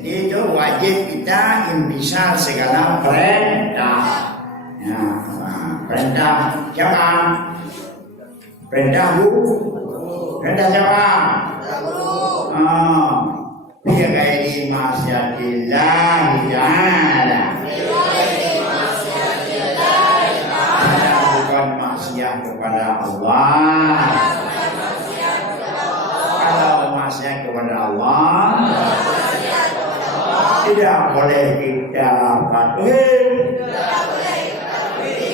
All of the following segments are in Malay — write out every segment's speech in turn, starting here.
Jadi itu wajib kita imtisal segala perintah. Ya, perintah siapa? Perintah guru. Perintah siapa? Bi ghairi maksiatillah ta'ala. Bukan maksiat kepada Allah. Kalau maksiat kepada Allah tidak boleh kita patuhi.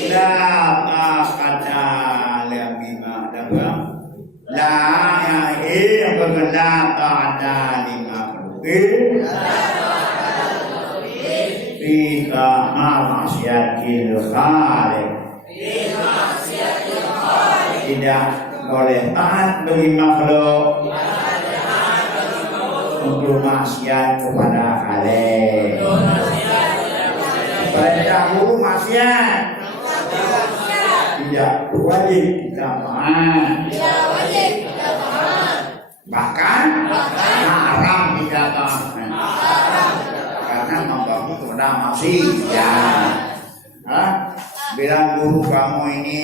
La kata lima dalam la yang berkata ada lima Bika maksiatil khaliq. Tidak boleh taat bagi makhluk untuk maksiat kepada khaliq. Perintah guru maksiat tidak wajib kita taat. Bahkan haram kita taat. Karena membawa kepada maksiat. Bilang guru kamu ini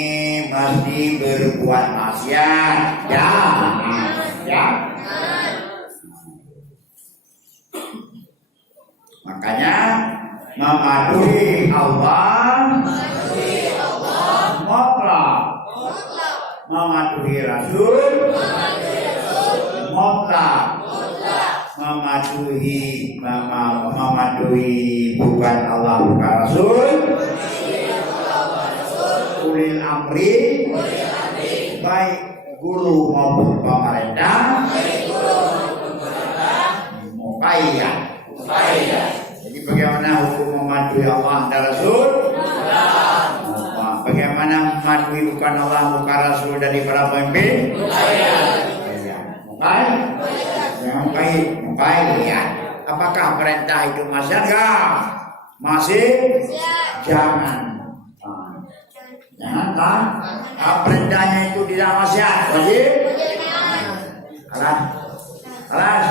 mesti berbuat maksiat. Ya. Makanya mematuhi Allah mutlak, mematuhi Rasul mutlak, mematuhi bukan Allah bukan Rasul, ulil amri, baik guru maupun pemerintah, muqayyad. Jadi bagaimana hukum mematuhi Allah dan Rasul? Bagaimana mematuhi bukan Allah bukan Rasul dari para pemimpin? Muqayyad ya. Apakah perintah itu masih enggak? Masih? Jangan kan? Perintahnya itu tidak maksiat, wajib? Alas.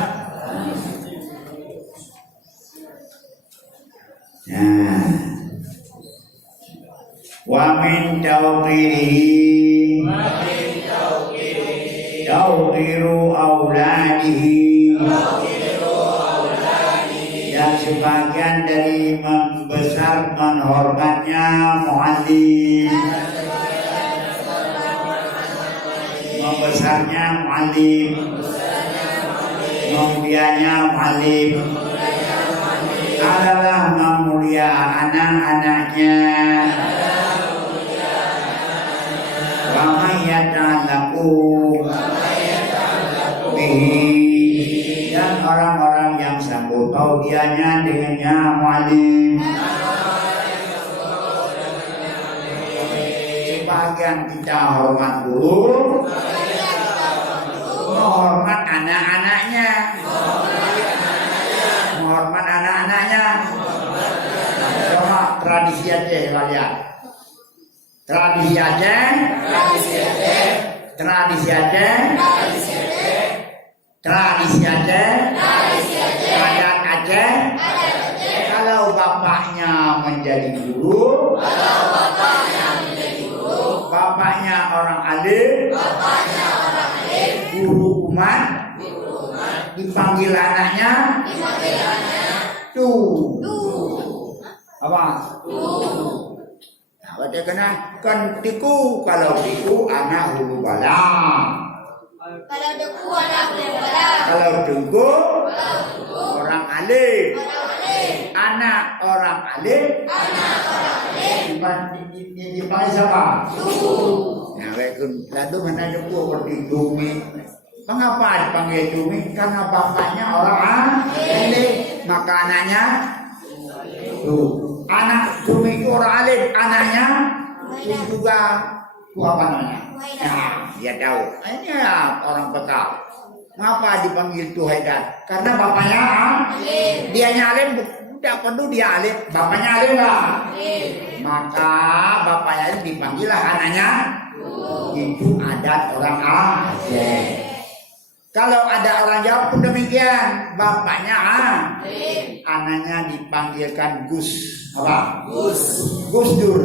Wa min tawqirihi tawqiru auladihi, dan sebagian dari membesar menghormatnya muallim, membesarnya muallim, memulianya muallim adalah memulia anak-anaknya. Wa may yata'allaqu bihi, dan orang-orang yang sanggup taudianya dengannya muallim. Sebagian kita hormat guru, menghormat anak-anaknya. Menghormat anak-anaknya. Coba tradisi aja kalian. Tradisi aja. Adat aja. Kalau bapaknya menjadi guru, bapaknya orang alim, guru umat, dipanggil anaknya, tuh. Apa? Nah, baca kena kan tiku, kalau tiku anak hulu bala. Kalau tiku orang alim. Anak orang alim. Dipanggil siapa? Nah, lalu mana tiku seperti Dumi. Mengapa dipanggil Dumi? Karena bapaknya orang alim, maka anaknya anak Dumi itu orang alim, anaknya juga apa namanya? Nah, dia tahu. Ini ya orang Bekal. Mengapa dipanggil Tuhaidat? Karena bapaknya dianya alim, tidak perlu dia alim, bapaknya alim lah. Maka bapaknya alim dipanggil lah anaknya. Itu adat orang Aceh. Kalau ada orang jawab pun demikian, bapaknya anaknya dipanggilkan Gus. Apa? Gus Dur.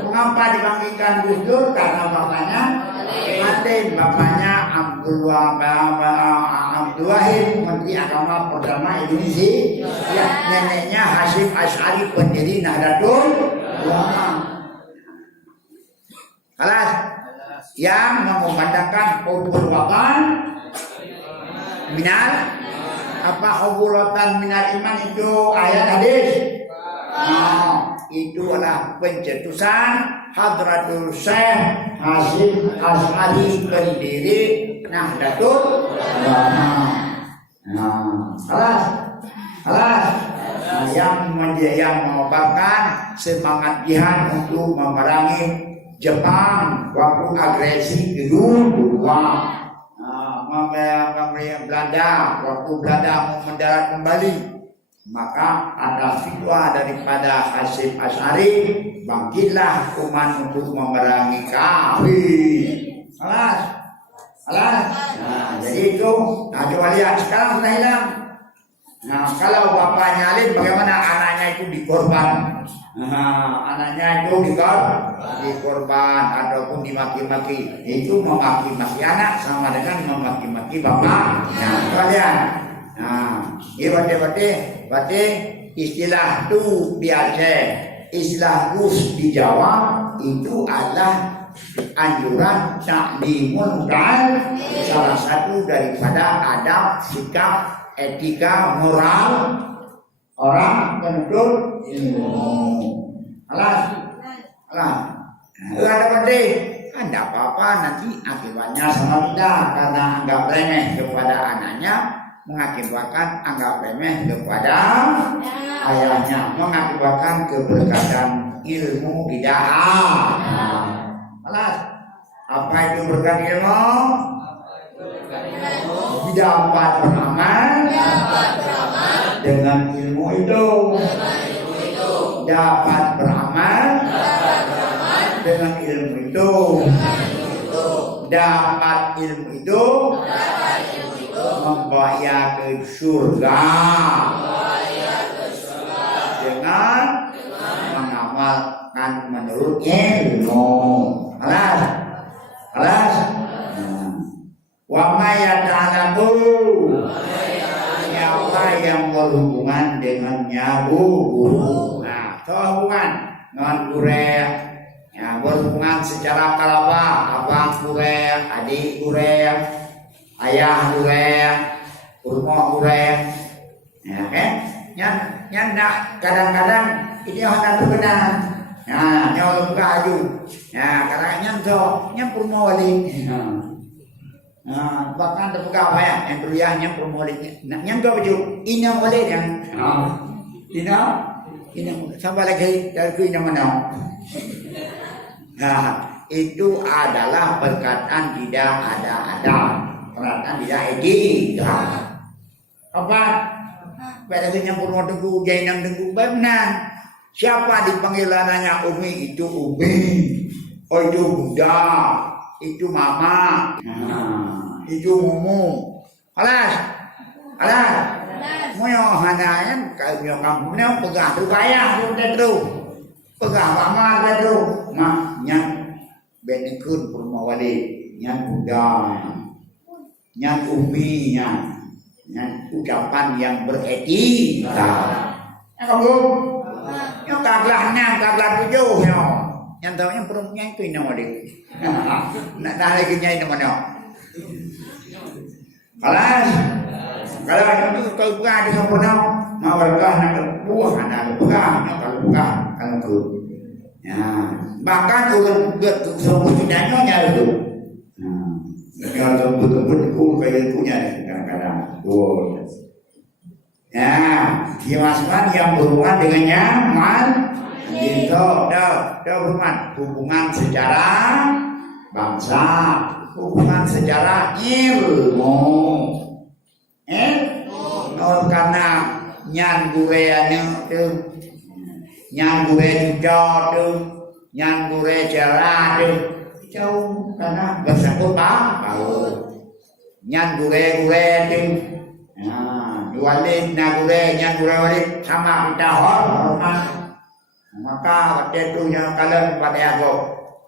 Mengapa dipanggilkan Gus Dur? Karena bapaknya Matin, bapaknya Abdul Wahid, Menteri Agama pertama Indonesia. Ya, neneknya Hasyim Asy'ari, pendiri Nahdlatul Ulama. Alas yang mengumandangkan hubul watan minal apa hubul watan minal iman itu ayat hadis. Itu adalah pencetusan Hadratul Syekh Hasyim Asy'ari, pendiri Nahdlatul Ulama. Alas yang mengobarkan semangat jihad untuk memerangi Jepang waktu agresi kedua, Belanda waktu Belanda mau mendarat kembali, maka ada fatwa daripada Hasyim Asy'ari, bangkitlah umat untuk memerangi kafir. Alas. Jadi itu, coba lihat sekarang sudah hilang. Kalau bapaknya alim, bagaimana anaknya itu dikorban? Anaknya itu dikorban ataupun dimaki-maki. Itu memaki-maki anak sama dengan memaki-maki bapak. Kalian. Berarti istilah tu di Aceh, istilah Gus di Jawa itu adalah anjuran ta'limul munkar, salah satu daripada adab, sikap, etika, moral orang penuntut ilmu. Alas. Ada penting, tidak apa-apa nanti akibatnya sama kita karena anggap remeh kepada anaknya, mengakibatkan anggap remeh kepada ayahnya, mengakibatkan keberkatan ilmu bid'ah. Alas, apa itu berkat ilmu? Dapat beramal dengan ilmu itu. Dapat beramal dengan ilmu itu. Dapat ilmu itu membawa ke surga dengan mengamalkan menurut ilmu. Alas. Wa ma yata'alamu, siapa yang berhubungan dengannya guru. Hubungan dengan guru, berhubungan secara kalapa, abang guru, adik guru, ayah guru, rumah guru. Yang kadang-kadang ini hendak terkenal. Nyawa buka aju. Kadang-kadang yang rumah wali. Bahkan terbuka apa ya yang berliahnya permohonan yang gak baju ini boleh yang ini sampai lagi dari yang mana. Itu adalah perkataan tidak ada perkataan tidak etika. Apa pada yang permohonan tunggu jainang tunggu benar. Siapa dipanggil anaknya Umi itu Umi, itu Bunda, itu Mama, itu Mumu. Alas. Moyo hanayan kalau kampungnya pegah tu bayar tu terus. Pegah Mama terus. Yang benekun permawali, yang Bunda, yang Umi, yang ucapan yang beretika. Kamu yang kaglah tujuh yang tahu yang perutnya itu nama dia. Nak lagi nyai nama dia. Kalau bukan ada sempurna, mau berkah nak buah anak berkah, kalau bukan kalau tu. Bahkan orang buat sempurna nyonya itu. Kalau betul-betul kayak punya kadang-kadang. Kimasman yang berhubungan dengannya itu hubungan secara bangsa, hubungan secara ilmu. Karena nyan gureanya tu, nyan gure juga tu, Nyan gure jala tu jauh karena bersangkut bau. Nyan gure tu jualin na gure nyan gure walik sama kita hormat. Maka waktu itu yang kalian pada aku.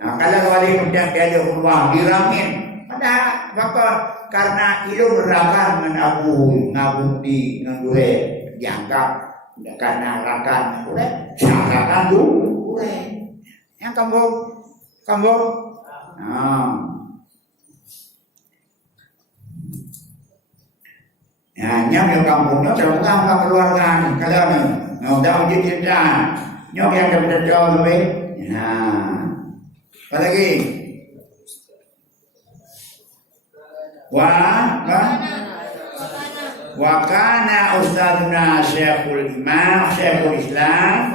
Kalian walik kemudian dia keluar diramin. Pada bakal karena itu berakan ngabuti ngure dianggap karena rakan gure syarakan gure. Yang kamu ya, yang kampungnya terutama ke keluarga kalian udah uji cerita nyok yang dapat jauh lebih apa lagi wa kana ustadzuna Syekhul Islam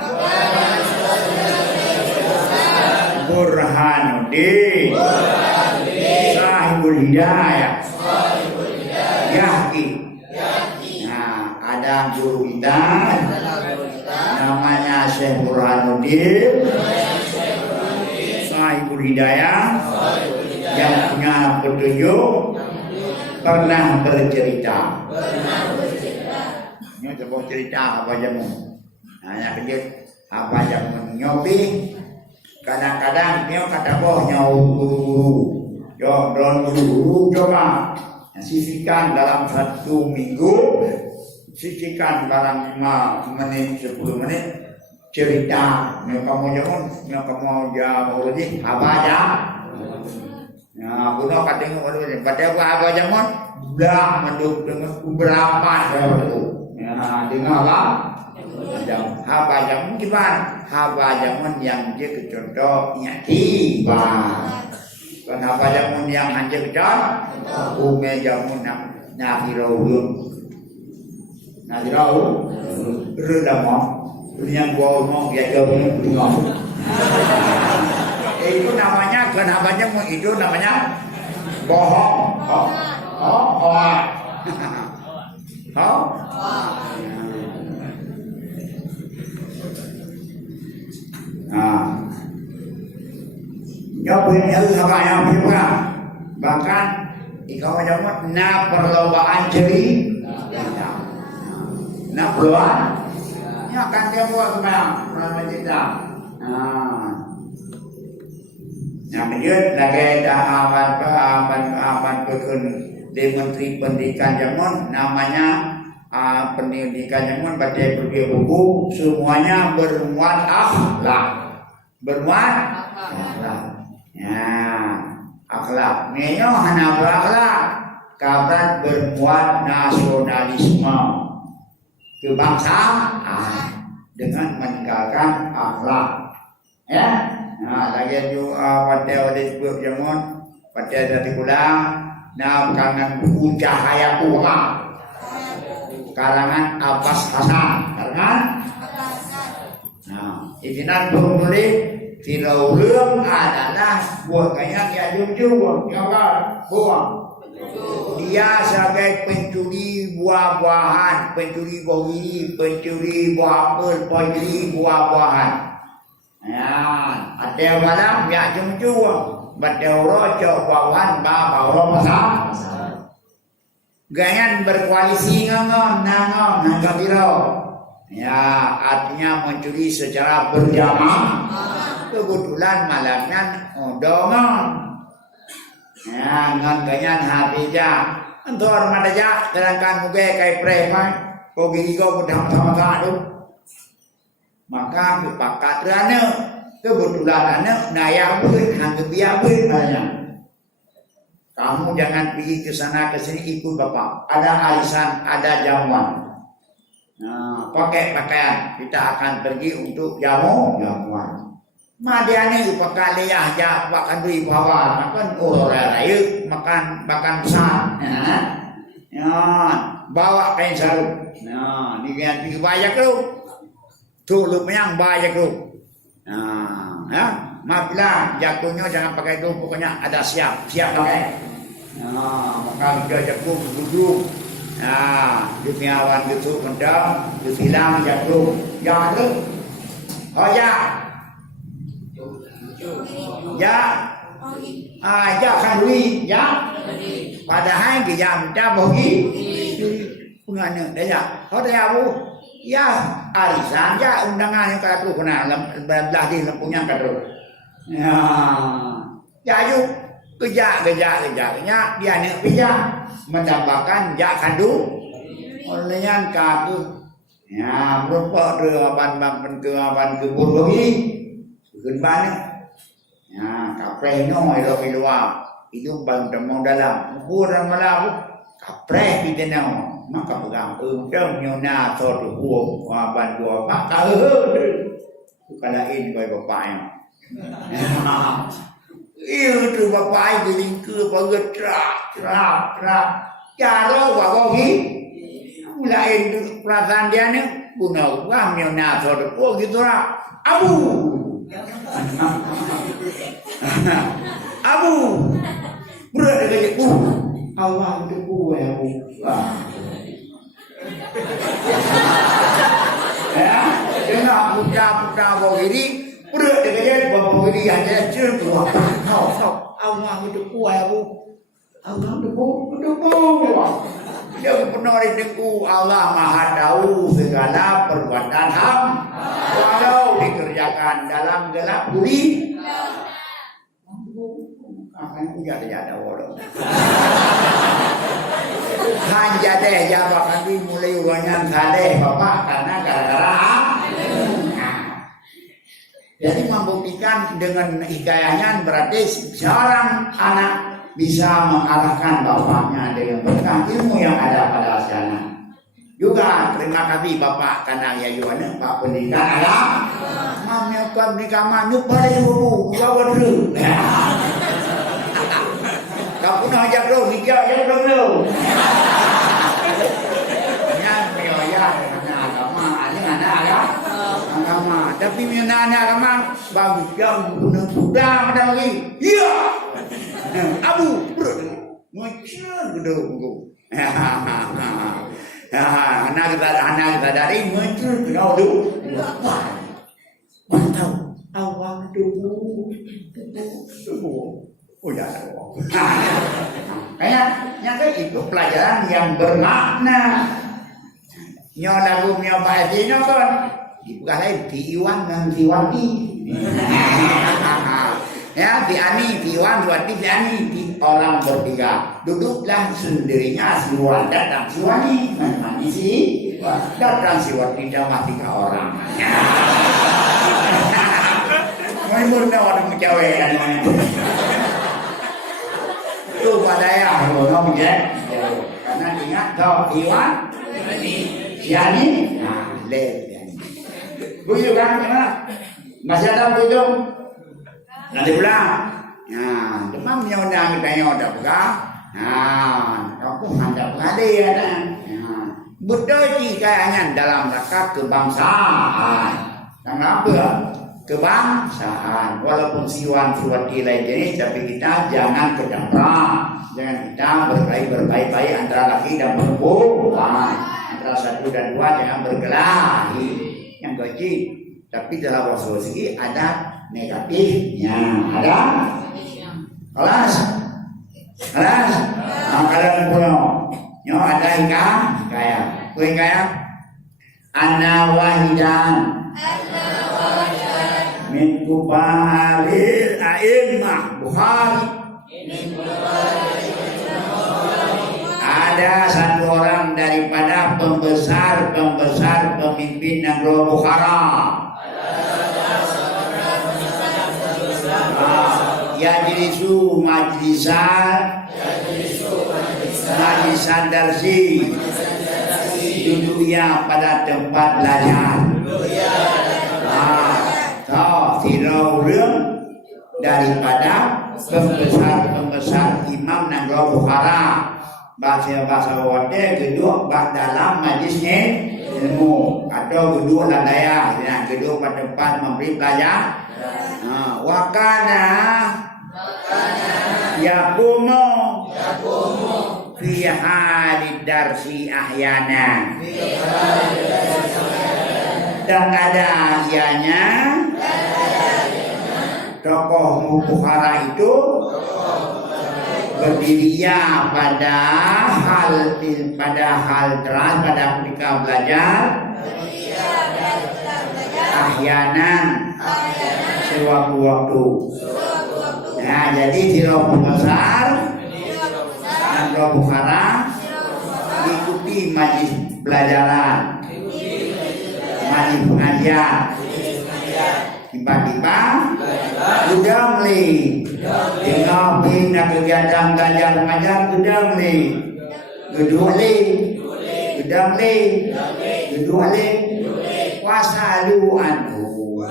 Burhanuddin Sahibul Hidayah Yahki. Nah, ada guru kita namanya Syekh Burhanuddin Sahibul Hidayah yang punya petunjuk pernah bercerita. Ini coba cerita apa jamu? Nanya kejut apa jamu nyobi? Kadang-kadang dia kata boh guru, guru coba sisihkan dalam 1 minggu, sisihkan dalam 5 menit 10 menit cerita. Kamu jauh lagi apa aja? Nah, kuno katanya pada apa aja mon? Dah menduk dengan beberapa itu. Ya, dengan apa? Apa jamun gimana? Apa jamun yang dia kecontohnya tiba. Kenapa jamun yang hanya kecontoh? Ume jamun nakirau, redamah. Yang gua mau ya jamun tengah. Itu namanya kenapa jamun itu namanya bohong. Nyobain itu apa yang juga bahkan ikaw jamu na perlombaan jeri na perlombaan ini akan dia buat perlombaan kita yang menjadi lagi aman pekun di Menteri Pendidikan Jamun namanya pendidikan Jamun baca pergi buku semuanya bermuat akhlak ya, akhlak. Nyo hana berakhlak, kabar berbuat nasionalisme kebangsaan dengan meninggalkan akhlak. Ya, nah lagi juga pada disebut jamun pada dari pulang, nah kangen buku cahaya Tuhan, kalangan Abbas Hasan, kalangan. Nah, izinan penulis Tirau Lương adalah buah kayak ya jujur, ya kan? Dia sebagai pencuri buah-buahan, pencuri bawiri, pencuri buah apel, pencuri buah-buahan. Ya, ada malam ya jujur, badai rojo buahan bawa pasar. Ganyan berkoalisi ngangong tirau. Ya, artinya mencuri secara berjamaah. Kebetulan malamnya odongan. Ya, ngan ganyan habisnya. Antor madaja terangkan muge kai premai. Ko gini ko sama-sama tu. Maka kepakat rana. Kebetulan anak naya pun hang biar pun nanya. Kamu jangan pergi ke sana ke sini ikut bapak. Ada arisan, ada jamuan. Nah, pakai pakaian kita akan pergi untuk jamuan. Madiane pakai leyah ja makan duit bawa makan orang raya makan besar. Ya, bawa kain sarung. Nah, ni kan pergi bayar tu. Tu lu yang bayar tu. Nah, ya, maaflah jatuhnya jangan pakai tu pokoknya ada siap pakai. Nah, maka dia jatuh duduk. Nah, dunia awan gitu kendam, silang jatuh, ya tu. Oh ya. ya ya kandui ya padahal dia minta bagi pengana dia kau dia abu ya arisan ya undangan yang kata kena belah di lempunya kata ya yuk kerja dia nak kerja mendapatkan ya kandung oleh yang kaku ya berupa aban ke bologi kenbana ya kapre no ilo itu bang demong dalam kurang malam kapre kita no maka pegang dem nyona satu huo aban dua maka kalau ini boy bapaknya itu bapak itu ke bagai trap cara bagogi lain perasaan dia ni guna wah nyona satu huo gitu lah abu abu berat dia kata Allah itu kuat abu ya dengar putra begini berat dia kata begini aja cerita kau Allah itu kuat abu Allah itu kuat dia pernah ditengku Allah Maha Tahu segala perbuatan hamba walau dikerjakan dalam gelap gulita akan ada orang hanya deh jawab nanti mulai wanyan sadeh bapak karena gara-gara jadi membuktikan dengan hikayahnya berarti seorang anak bisa mengalahkan bapaknya dengan berkah ilmu yang ada pada sana. Juga terima kasih bapak karena ya Yohana pak pendidikan alam. Mamnya kan pendidikan nyup pada dulu, jawab dulu. Kau pun ajak dulu, nikah ajak dulu. Ya agama, ini ada agama. Tapi minat agama bagus yang sudah ada lagi. Iya. Abu, macam gedung. Anak kita dari macam gedung. Mantap. Awak dulu. Udah. Kayaknya itu pelajaran yang bermakna. Nyola gumnya Pak Edi kan. Bukan lain di Iwan dan di Wati. Ya, di Ani, di Iwan, di Wati, di Ani, di orang bertiga. Duduklah sendirinya si Iwan datang si Wani, mana si datang si Wati sama 3 orang. Mungkin orang menjawab kan. Itu pada ya, orang ya. Karena ingat kau Iwan, si Ani, nah, bujuk kan, masih ada bujuk. Nanti pulang, ya, demam nyodang kita nyodang bukan, aku handap ngade ada, betul kayaknya dalam rangka kebangsaan, kenapa? Kebangsaan, walaupun siwan lain jenis, tapi kita jangan kedamra, jangan kita berbaik-baik antara laki dan perempuan, antara 1 dan 2 jangan berkelahi, yang gaji, tapi dalam waswasi ada negatifnya ada kelas kalian punya nyo ada kayak ana wahidan min kubaril a'immah Bukhari ada 1 orang daripada pembesar pemimpin negara Bukhara Yajlisu majlisan darsi duduknya pada tempat belajar tirau รื่องdaripada pembesar imam negara Bukhara bahasa wadah gedung dalam majlisnya ilmu atau gedung ladaya gedung pada tempat memberi pelajar wakana yakumu fi halid darsi ahyana dan ada ianya tokoh Bukhara itu berdirinya pada hal teras pada ketika belajar ahyanan sewaktu-waktu. Nah, jadi Sirah besar dan Sirah Bukhara ikuti majlis belajaran, majlis pengajian. Tiba-tiba udah beli tengah bina kegiatan belajar mengajar udah beli gedua puasa lu anhu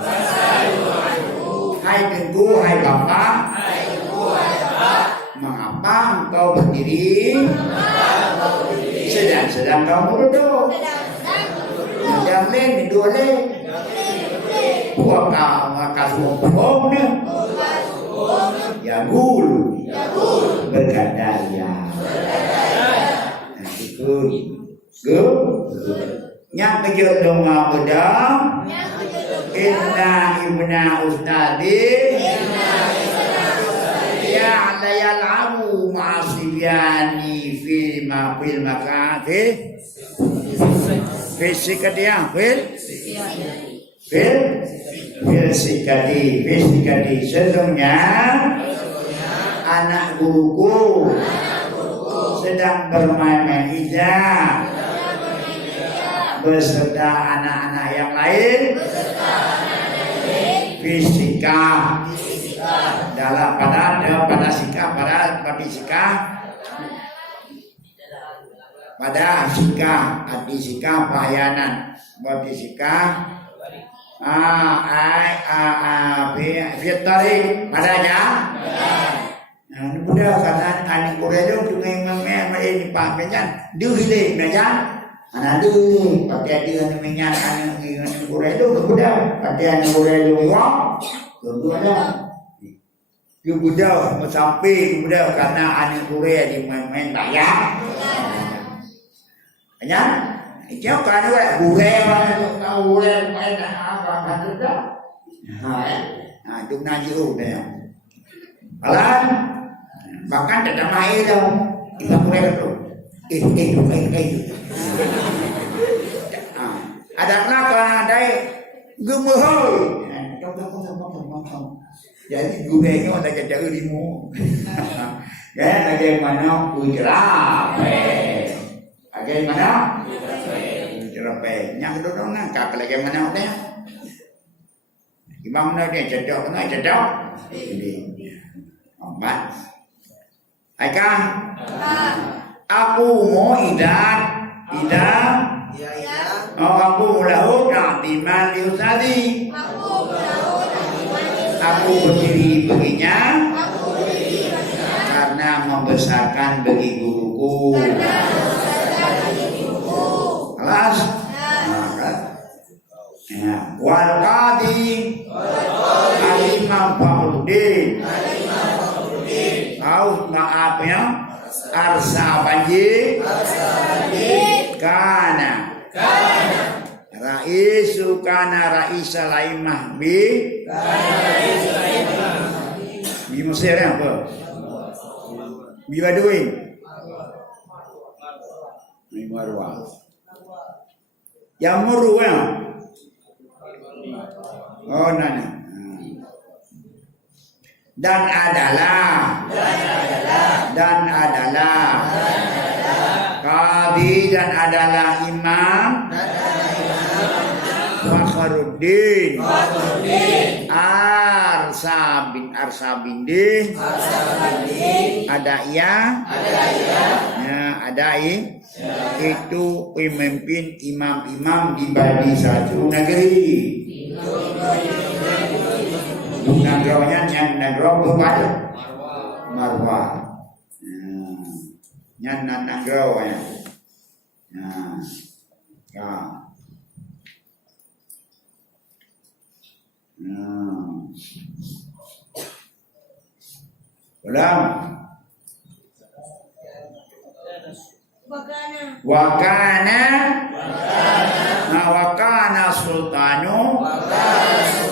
hai tengku hai bapak mengapa engkau berdiri sedang kamu duduk sedang duduk kasih ya gul bergadaya yang kejut doma bedang inna ibna ustadi ya layal abu ma'asiyani fil makati fisikatiya fisikati sesungguhnya anak guruku sedang bermain-main hijab beserta anak-anak yang lain fisika dalam pada sikap pelayanan bagi sikap fitari padanya mudah kata anak Korea tu dengan ini pakai duhile meja anak dulu pakai dia dengan anak Korea tu mudah pakai anak Korea tu dua dia mudah sampai mudah karena anak Korea di main bayar banyak Kau kan juga boleh tahu boleh main apa kan sudah. Itu ngaji udah. Alan bahkan tidak main dong. Kita boleh tu. Ada kenapa ada gemuhoi. Jadi gurenya ada kerja urimu. Ya bagaimana ujrah. Bagaimana? Yang kedua nangkap lagi mana dia? Imam dia cedok. Empat. Aika. Aku mau idat. Aku lahu na'timan liusadi. Aku berdiri baginya karena membesarkan bagi guruku. Kelas. Wal qadi al-imam Fakhruddin maaf ya Arsabanji kana Raisu kana Raisa Laimah bi Mesir apa? Bi Baduin Bi Marwah yang muru ya. Oh nana. Dan adalah Qadi dan adalah Imam Fakhruddin Arsabindi ada itu pemimpin imam-imam di bagi satu negeri. Nagranya yang nagro berpada Marwah. Yang nagro ya. Ulang. Wakana sultanu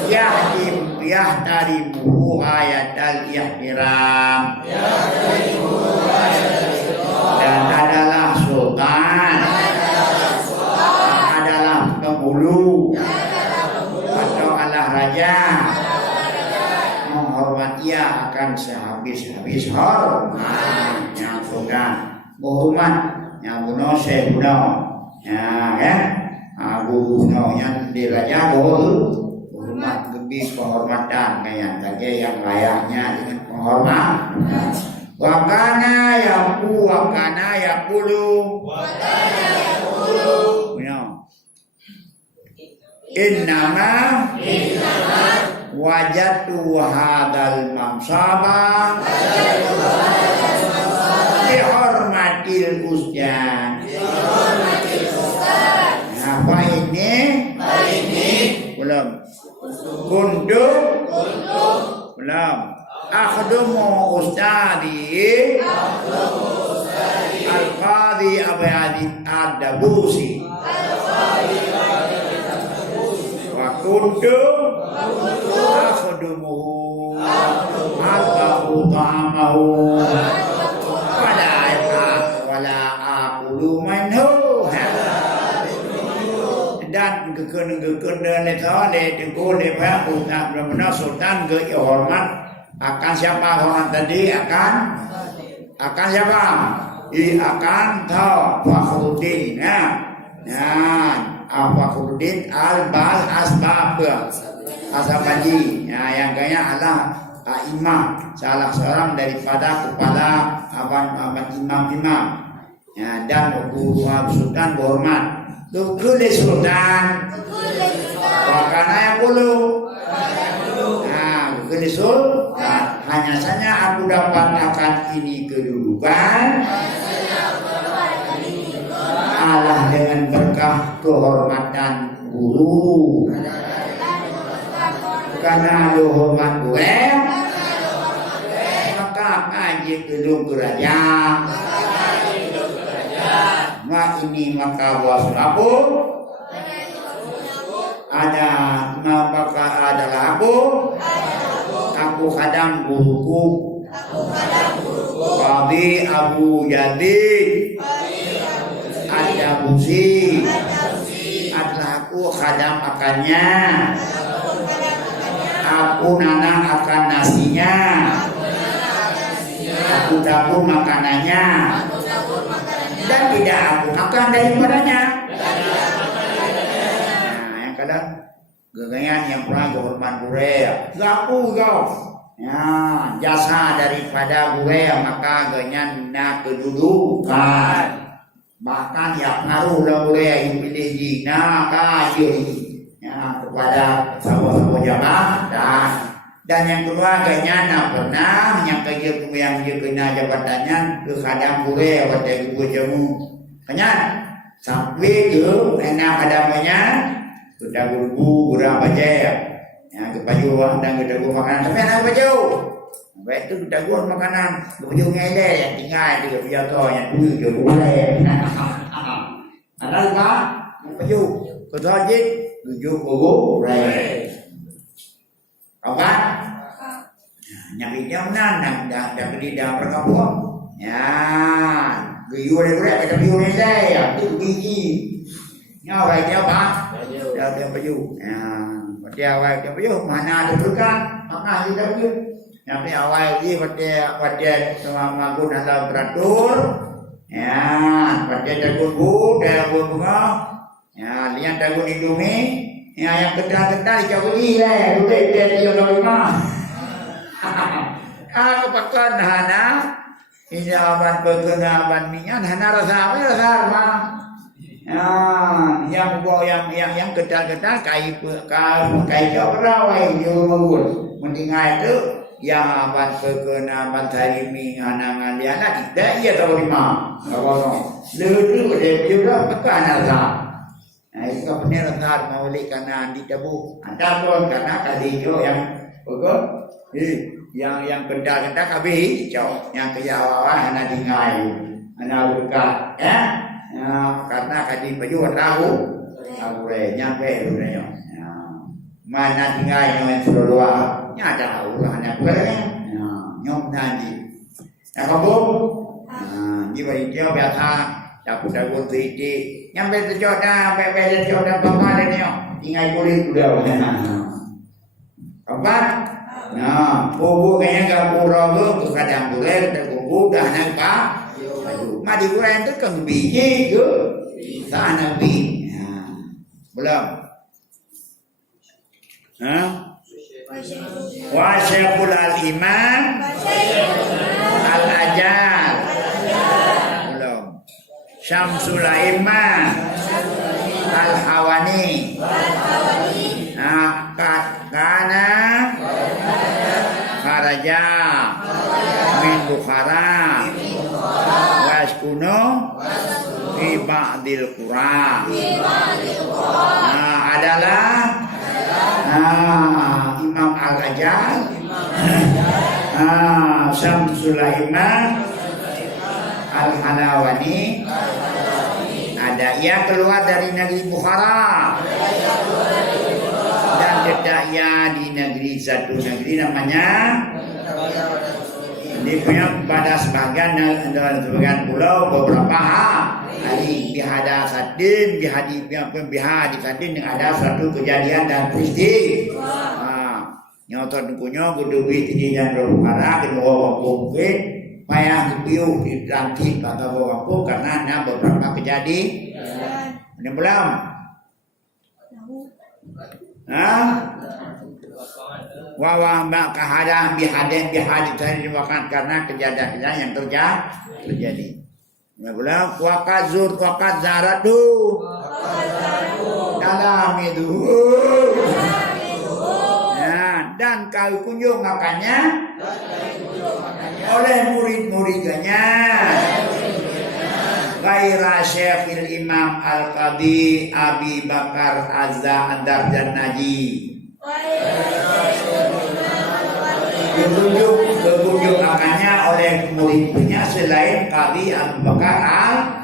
yahdim yahtarimu ayatal ihtiram. Dan adalah sultan, adalah penghulu atau adalah raja, menghormat ia akan sehabis-habis hormat. Yang sudah menghormat yang bunuh saya bunuh ya guru yang di raja hormat lebih penghormatan kayak saja yang layaknya dengan penghormat. Wakana yakulu innama wajatu hadal mamsaba dihormatil ustaz. Apa ini? Belum. Kuntuk belum. Akhdumu ustadi al-qadi abadi ad-dabusi wa kuntuk akhdumu al-bahu ta'amahu wala aqulu manhu. Dan kekun le tho le teguh le Pak Ustaz Brahmana Sultan ke hormat akan siapa hormat tadi akan siapa? Akan Fakhruddin Fakhruddin al-Bal Asbab Asabadi yang kaya adalah imam, salah seorang daripada kepala imam-imam dan guru sultan berhormat. Tukuli sultan wakana yang bulu tukuli sultan. Hanya saja aku dapat akan ini kedudukan Allah dengan berkah kehormatan guru. Karena lu hormat gue maka aja gedung kerajaan. Mak ini maka buat aku ada maka adalah aku kadang guruku Qadi Abu Jadi Ad-Dabusi adalah aku kadang makannya, aku nanang akan nasinya, aku dapur makanannya, dan tidak aku makan daripadanya. Yang kadang gegangan yang pernah kehormat Korea, gapu kau. Ya, jasa daripada Korea maka ganyan na kedudukan. Bahkan yang ngaruh lah Korea yang pilih jina kajir ya kepada sahabat-sahabat jabatan. Dan yang kedua ganyan pernah yang kerja yang dia kena jabatannya ke khadam Korea pada gua jamu. Kanyan sampai ke enak khadamnya sudah guru gura baca ya ke baju dan ke dagu makanan sampai anak baju. Baik tu kita gua makanan ke baju ngele yang tinggal di baju tu yang dulu je boleh. Ada lupa baju ke tajik tujuh guru boleh. Kawan nyari jamanan dah di dalam perkampungan ya guyur dia kita guyur ni saya tu biji nyawa dia apa dia baju ya dia awal dia baju mana ada berkah maka dia baju yang dia awal dia pada sama magun dalam beratur ya pada dagu dia bunga ya lihat dagu Indomie ya yang kedal-kedal jauh ni lah dia rumah. Aku pakai hana injaban perkenalan minyak hana rasa mah. Yang kedal-kedal kai jauh berawai jauh mendingai itu yang aban perkenalan hari mi hana ngaliana tidak ia tahu lima. Kalau lu dia juga pakai hana. Itu benar benar maulik karena di tabu. Ada pun karena tadi jo yang pokok yang kendal-kendal habis hijau, yang kejauhan hanya tinggal, hanya luka, ya. Karena tadi baju tahu, tahu nyampe dulunya. mana tinggal yang seluruh ada ulahnya bereng nyom nanti ya kamu jiwa itu biasa dapat itu nyampe terjodoh sampai terjodoh bapak dan nyom tinggal kulit udah kapan nah kubu kayaknya gak kurang tuh kadang kulit dan kubu dah nampak madi kulit itu kan biji tu sana biji belum wa syaikhul al-imam al-ajal belum syamsul aimah al-hawani kana kharaja min Bukhara waskuno fi ba'dil qura adalah Imam Al-Ajal Syamsul Aimah Al-Halawani ada ia keluar dari negeri Bukhara dan tidak ia di negeri satu negeri namanya ini punya pada sebagian pulau beberapa hari bihada sadin bihadi sadin yang ada satu kejadian dan peristiwa nyotot dukunya kudubi tinggi dan berharap di bawah kampung payah kepiuh di ranti pada bawah kampung karena ada beberapa kejadian ini belum wawah mbak kahada bihadi tadi dimakan karena kejadian yang terjadi ya belum wakat zaratu dalam itu dan kau kunjung makanya oleh murid-muridnya Ghaira Syekhil Imam Al-Qadi Abi Bakar Azza Andar dan Naji berkunjung makanya oleh muridnya selain Qadi Abu Bakar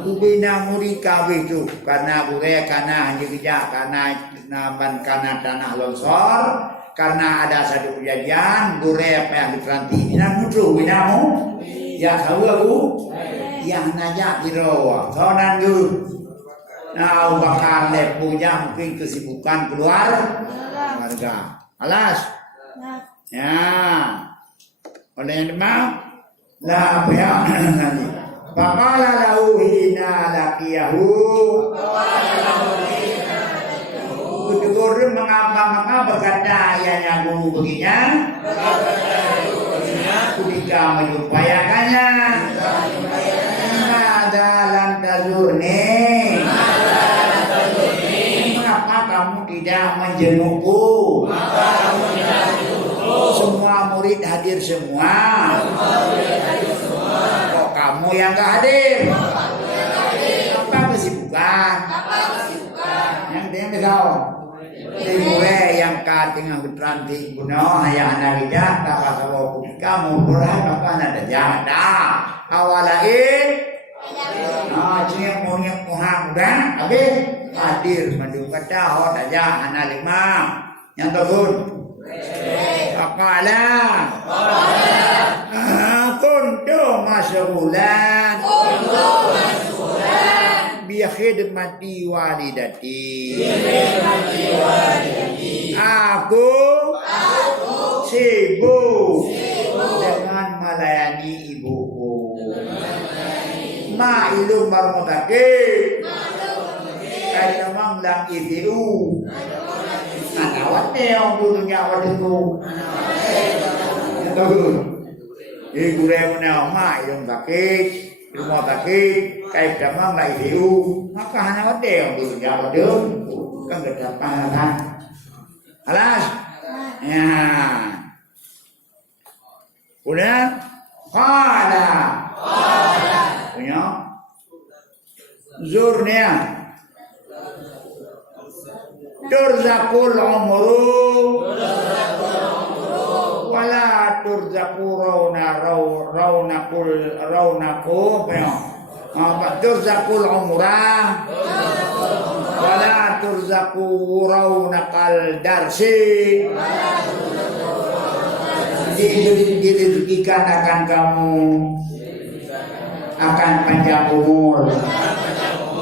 kubina murid kawih itu karena bure karena hanya bijak karena tanah longsor karena ada satu kejadian bure apa yang diteranti ini muncul binamu ya tahu aku yang nanya kiro sonan dulu nah Abu Bakar punya mungkin kesibukan keluar warga alas ya oleh yang demam lah apa ya nanti Faqala lahu hina laqiyahu Kudur mengapa berkata ayahnya guru baginya ketika menjumpayakannya Mada lam tazurni mengapa kamu tidak menjengukku semua murid hadir semua kamu yang gak hadir. Apa kesibukan? Yang dia tahu. Dimulai yang tengah bertranti bunuh ayah anak kita tak tahu kamu berat apa ada janda awalain. Cuma punya Muhammad habis hadir menduga tahu aja anak lima yang tahun. Apala. Kuntu mas'ulan bi khidmati walidati aku sibuk dengan melayani ibuku ma ilum marmutake kaya manglang ibu anawat neong dulunya waduh Ibu remnya mak yang sakit, rumah sakit, kayak damang lah ibu, maka hanya ada yang dulu jawab dulu, kan gak dapat kan? Alas, ya, udah, punya, zurnya, turzakul umru. Wala turzaku raunakul turzakul umrah wala turzaku raunakal darsi. Direzekikan akan kamu akan panjang umur,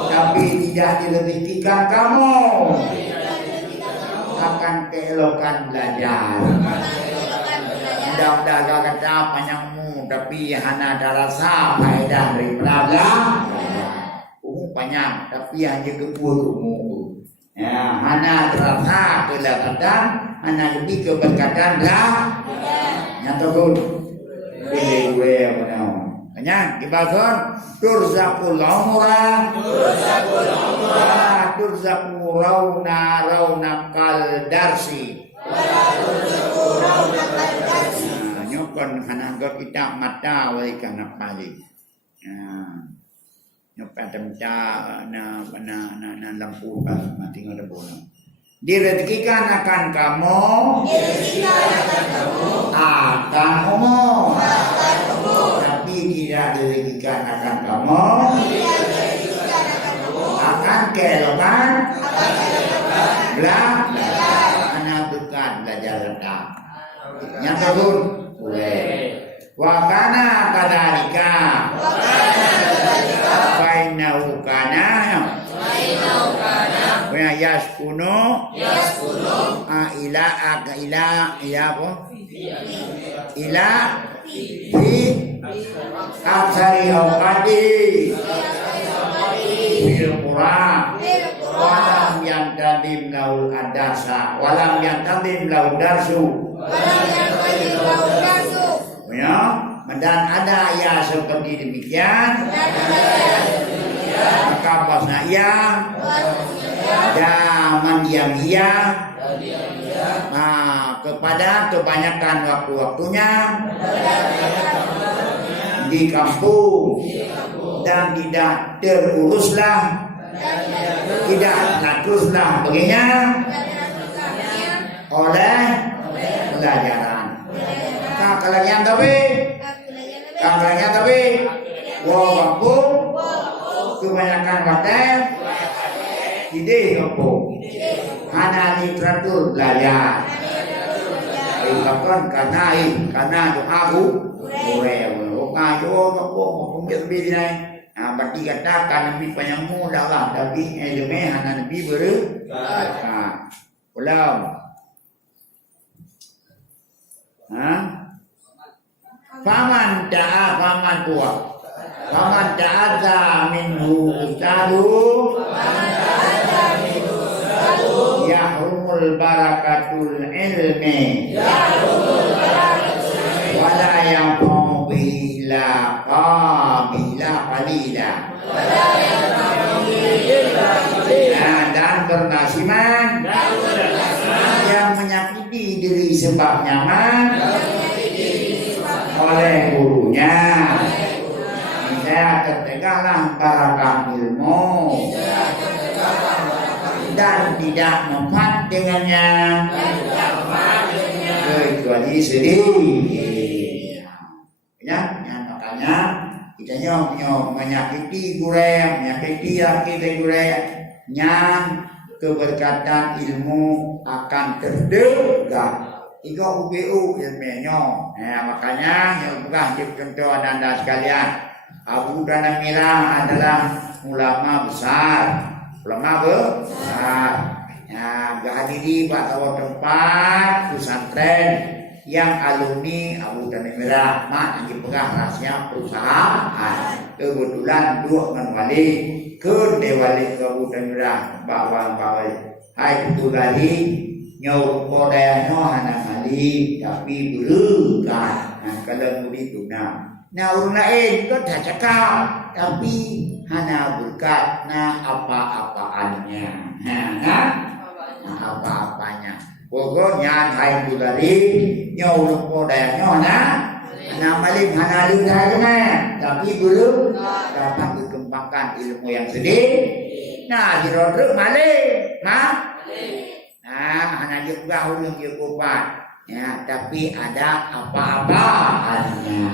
tapi tidak direzekikan kamu akan keelokan belajar. Mudah-mudahan kata panjangmu, tapi hanya ada rasa faedah dari belajar. Umur panjang, tapi hanya umur. Ya, hanya terasa kelihatan, hanya lebih keberkatan lah. Nyata pun, pilih gue yang menau. Hanya dibagun turzakul umra, turzakul rauna kal darsi. Nyokon karena kita mata wali kana pali. Nyokon temca na lampu pas mati ngada bono. Direzekikan akan kamu akan umur, tapi tidak direzekikan akan kamu akan keelokan belajar. Anak bukan belajar rendah. Yang kedua, boleh. Wakana kadalika, fainau kana. Wa yaskunu ila apa? Ila fi aksari awqati fil Qur'an walam yantadim laul adasa walam yantadim laul darsu ya, dan ada ya seperti demikian maka pasna ia zaman diam ia kepada kebanyakan waktu-waktunya di kampung dan tidak teruruslah, tidak teruruslah baginya oleh pelajaran. Kalian tapi waktu kebanyakan waktu ide kampung hanya literatur belajar. Bahkan karena doaku berarti katakan lebih banyak mudah lah, tapi ilmu hanya lebih berkah. Pulau, faman tua, faman ta'adza minhu ustadu, yahrumul barakatul ilmi, wala yanfa'u bihi la qalila. Dan bernasiman yang menyakiti diri sebab nyaman oleh gurunya. Saya ketegalah barakah ilmu dan tidak mempat dengannya kecuali sedih. Ya, makanya kita nyok menyakiti gurem, menyakiti kita gurem, yang keberkatan ilmu akan terdekat. Tiga UBU ilmunya. Makanya yang bukan contoh anda sekalian, Abu Dana Mirah adalah ulama besar. Hadiri pada tempat pesantren yang alumni Abu Dana Mirah mak yang dipegang rahasia perusahaan. Kebetulan dua dengan wali ke dewali ke Abu Dana Mirah bawang. Hai itu tadi nyau kodanya hana mali tapi berkah. Kalau begitu nah orang lain itu dah cakap tapi hanya berkat apa-apaannya. Apa-apanya. Pokoknya hai itu tadi nyau kodanya hana mali hana ludah tapi belum dapat dikembangkan ilmu yang sedih. Nah dirodok malik, hanya juga ulung kuat, ya, tapi ada apa-apaannya.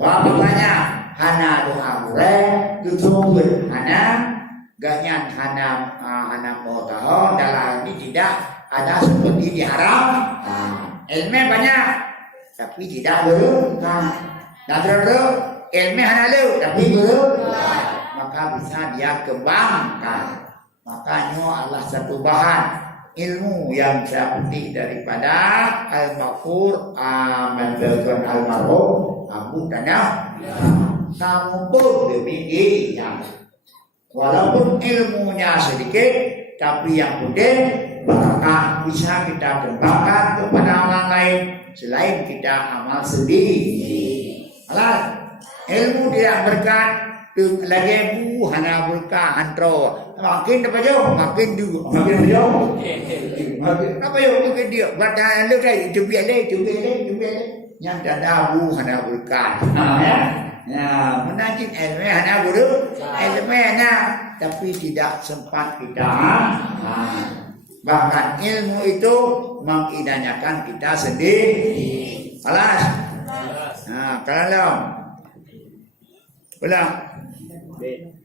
Apa-apanya? Hana doa boleh, tutup hana ganyan hana mau tahu dalam ini tidak ada seperti diharap. Ilmu banyak tapi tidak berkah. Dan terus ilmu hana lu tapi berkah. Maka bisa dia kembangkan. Makanya Allah satu bahan ilmu yang bisa petik daripada al-maghfur mendelkan al-marhum Abu Tanah kamu pun demikian walaupun ilmunya sedikit tapi yang penting barakah bisa kita kembangkan kepada orang lain selain kita amal sendiri. Alas ilmu tidak berkat lagi bu hana berkah antro makin apa jauh makin jauh makin apa jauh makin dia baca lu saya cubi le yang ada bu hana berkah ya menajin ilmu hana guru ilmu hana tapi tidak sempat kita bahkan ilmu itu mengidanyakan kita sendiri. Alas kalau ulang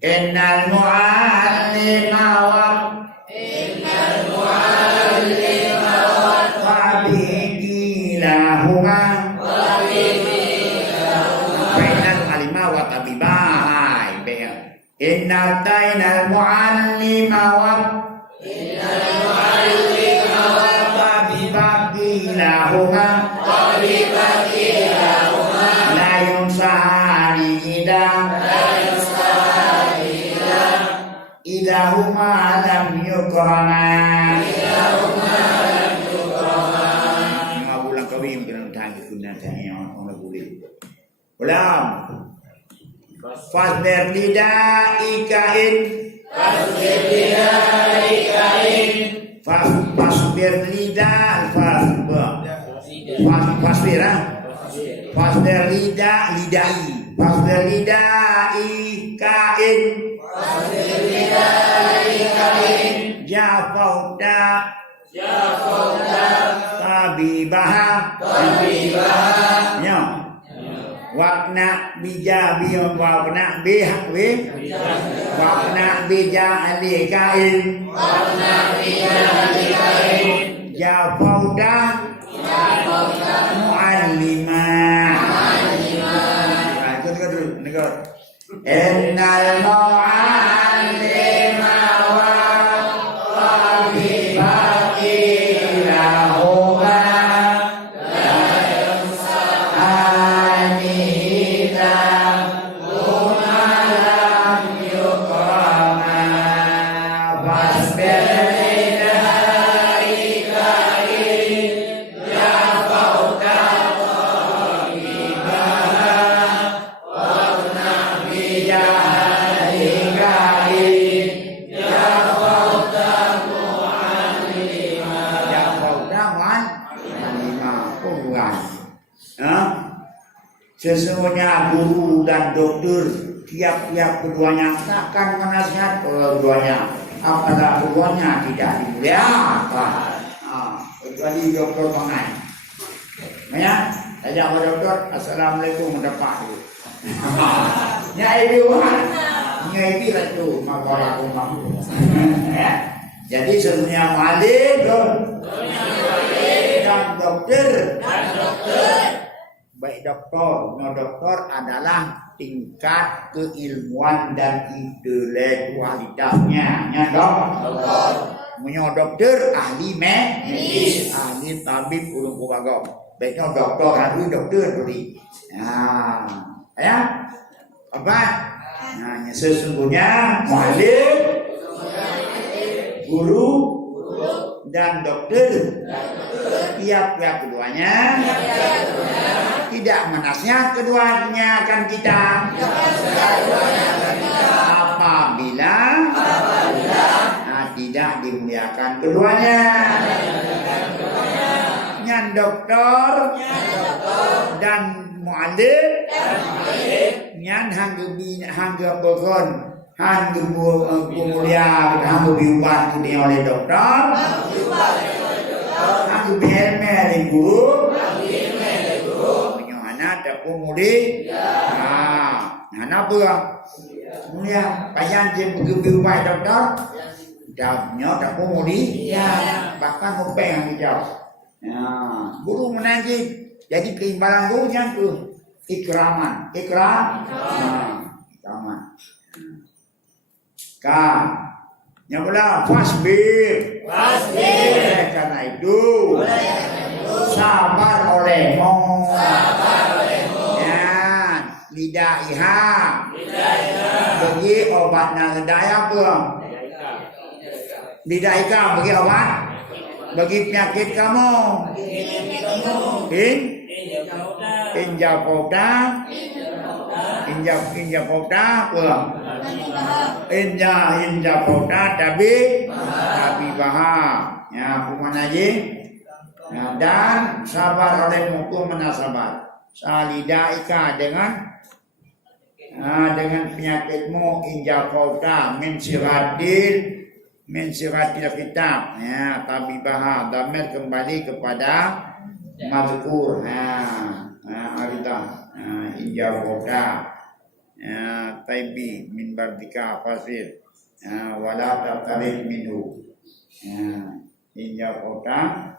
Innal mu'allima wa bidilahuma bainal alima wa tabibah innal tainal mu'allima wa tabibah la yunsahani idahuma lam yukrama bulan kawin kena tanya guna tanya orang boleh ulang fasbir lidaikain fasbir lidai Jafauta Tabibah Nyo Wakna bija biyom wakna bihakwe Wakna bija alikain Jafauta Mu'allimah Innal mu'allima wa tabibaki lahuma anida umalam yukrama fasbir lidaikain jafauta sesungguhnya guru dan dokter tiap-tiap keduanya akan menasihat keduanya apabila keduanya tidak dimuliakan kecuali dokter pangan ya ajak dokter assalamualaikum mendapat nyai biwan nyai itu makalah rumah ya jadi sesungguhnya malik dan dokter baik dokter adalah tingkat keilmuan dan intelektualitasnya ya dokter punya dokter ahli medis ahli tabib ulung kubagong baiknya dokter ahli dokter beri ya apa sesungguhnya muallim guru dan dokter tiap-tiap keduanya tidak menasihat keduanya akan kita apabila tidak dimuliakan keduanya. Nyan dokter dan muallim nyan hangge pokon hangge mulia hangge diubat oleh dokter hangge bihelme guru ada pemudi, nah, apa Kemudian payan je pergi buat doktor. Jawabnya tak mau di. Ya, bahkan ngopeng yang dijawab. Ya, guru menanti. Jadi keimbangan gurunya tu ikraman. Ikraman. Kan. Yang pula fasbir. Oleh karena itu sabar olehmu. Ya, lidah iha. Bagi obat daya apa? Lidah iha bagi obat. Bagi penyakit kamu. Injak powda. Injak powda apa? Injak powda tapi bahar. Ya, kuman aja. Ya, dan sabar olehmu tu mana sabar. Salidaika dengan penyakitmu injak powda min siratil kitab. Ya, tapi bahar damir kembali kepada mazkur. Arita injak powda. Ya, taibi min bardika fasir. Ya, wala taqrib minhu. Ya, injak powda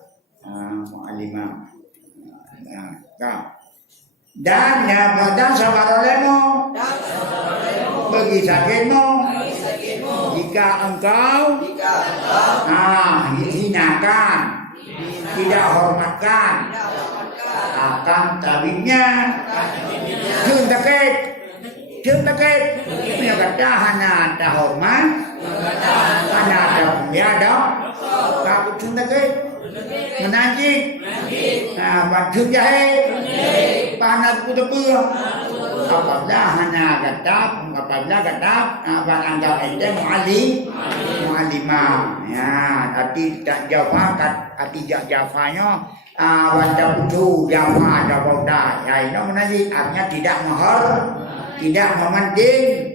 mu'alimah. Dan ya badan sabar olehmu bagi sakitmu jika engkau hinakan tidak hormatkan akan tabibnya Jengtakit punya kata hana tak hormat hana tak biadab takut jengtakit menanjik bantu jahit panat kutubur apabila hana katap anggap ente mu'alimah ya hati tak jawab hati tak jawabnya wanda butuh jawab ada boda ya ini menanjik artinya tidak mementing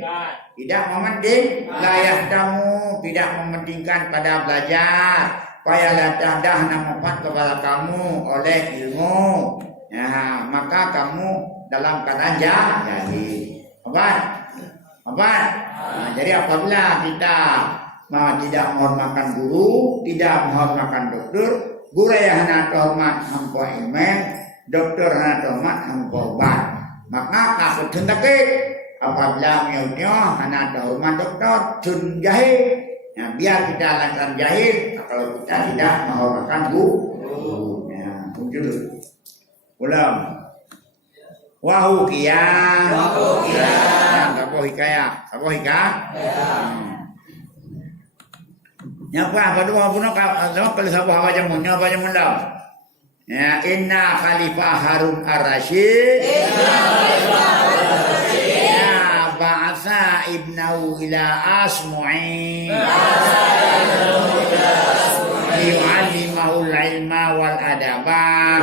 layak kamu tidak mementingkan pada belajar payalah dah manfaat kepada kamu oleh ilmu. Ya, maka kamu dalam keadaan jahil. Obat. Jadi apabila kita tidak menghormatkan guru, tidak menghormatkan dokter, guru yang hendak hormat hampa ilmu, dokter hendak hormat hampa obat. Maka kasut hendak apabila miutnya hendak hormat dokter, jun jahil. Ya, biar kita lancar jahil kalau kita tidak menghormatkan guru. Ya, dulu. Ulang. Wahu kiyam. Apa hikayah? Nyapa dua puno kalau sabu apa jamun dah. Ya, inna Khalifah Harun Ar-Rasyid. Ba'atha ibnahu ila Asmu'i liyu'allimahul ilma wal adaba.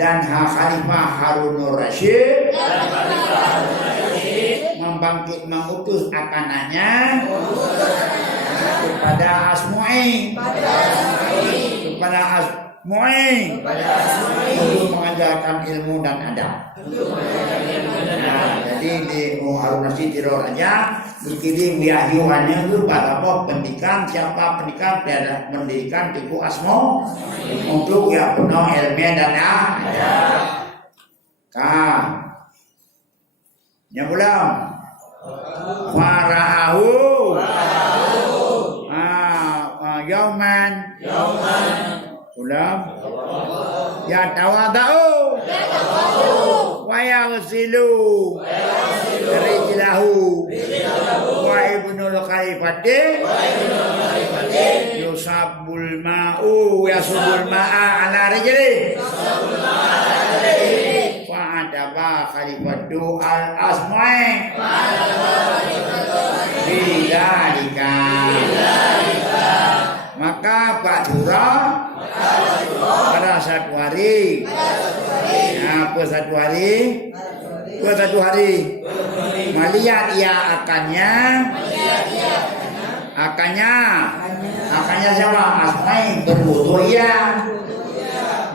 Dan Khalifah Harun Ar-Rasyid mengutus akanannya kepada Asmu'i untuk mengajarkan ilmu dan adab. Jadi di Harun Ar-Rasyid tidur aja dikirim wiahyuannya itu pada pendidikan siapa pendidikan tipu Asmu untuk ya penuh ilmiah dan adab. Yang belum fara'ahu yauman ulam ya tawadau wa yaghsilu rijlahu wa ibnul khalifati yusabbul ma'u yasubul ma'a ala rijli fa'adaba khalifatu al-asma'i bilalika. Maka Pak Dura pada satu hari melihat ia akannya siapa? Asma'i berwudu ia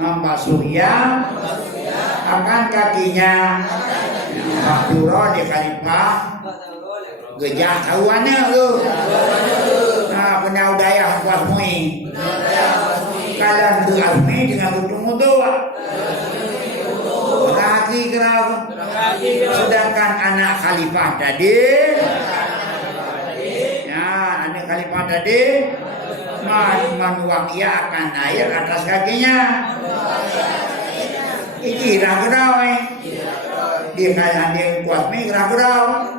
membasuh ia akan kakinya Maksura di khalifah gejah tahuannya tu. Benda udaya kuas mui. Kalian berasmi dengan utung tu. Lagi kerana sedangkan anak khalifah tadi, ya anak khalifah tadi menuang ia akan air atas kakinya. Ini ragu-ragu, dia kalian dia kuat mi ragu-ragu.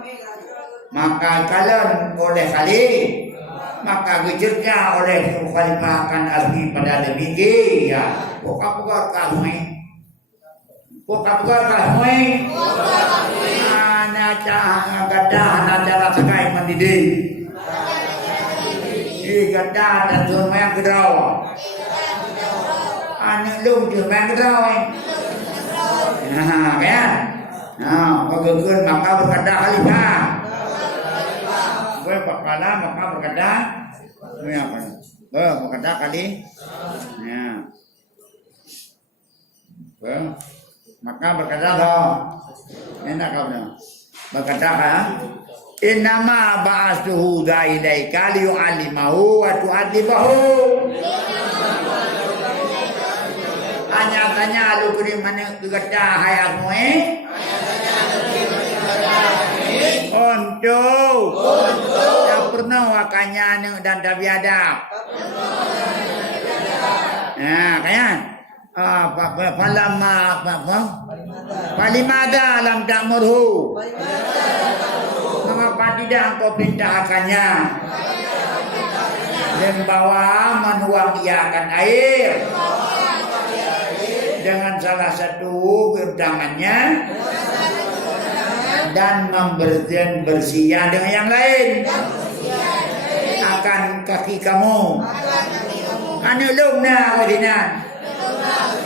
Maka kalian oleh kali, maka gejernya oleh khalifah akan asmi pada demikian. Ya, pokok-pokok kami. Pokok-pokok kami. Anak gadah anak cara sekai mendidik. Di gadah dan semua yang gedau. Anak lung cuma yang gedau. Kan? Bagaimana maka berkata khalifah. Gue bakala maka berkata. Berkata kali. Ya. Maka berkata dong. Enak kau dah. Berkata kan? Innama ba'astuhu ilaika liyu'allimahu wa tu'adibahu. Tanya lu kiri mana kerja hayatmu untuk tak pernah wakanya dan tak biadab. Kan? Falimada lam ta'murhu. Mengapa tidak engkau perintahkannya? Membawa menuang ia akan air dengan salah satu tangannya dan membersihkan bersihnya dengan yang lain akan kaki kamu. Anu lumna wadinan.